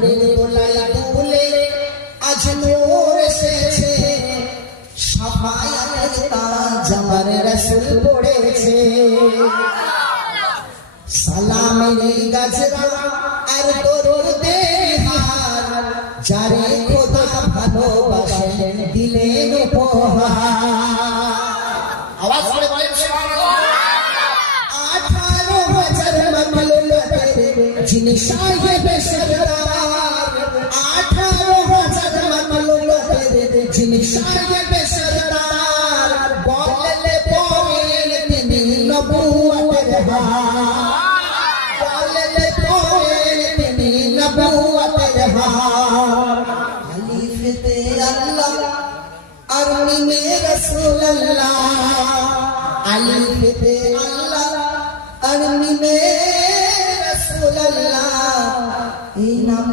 নূরের দোলাই দুলে আজ নূর এসেছে, শাফায়াতের তাজ আমার রাসূল পড়েছে। সালামের গাজরা আর দরুদের হার, যারে খোদা ভালোবাসেন দিলেন উপহার। আওয়াজ করে বলেন সুবহানাল্লাহ। 18,000 মাখলুকাতের যিনি সাহেবে সরদার, 18,000 মাখলুকাতের যিনি সাহেবে সরদার, বললে পড়েন তিনি নবুয়তের হার, বললে পড়েন তিনি নবুয়তের হার। আলিফতে আল্লাহ আর মিমে রাসূলুল্লাহ, আলিফতে আল্লাহ আর মিমে রাসূলুল্লাহ, এই নাম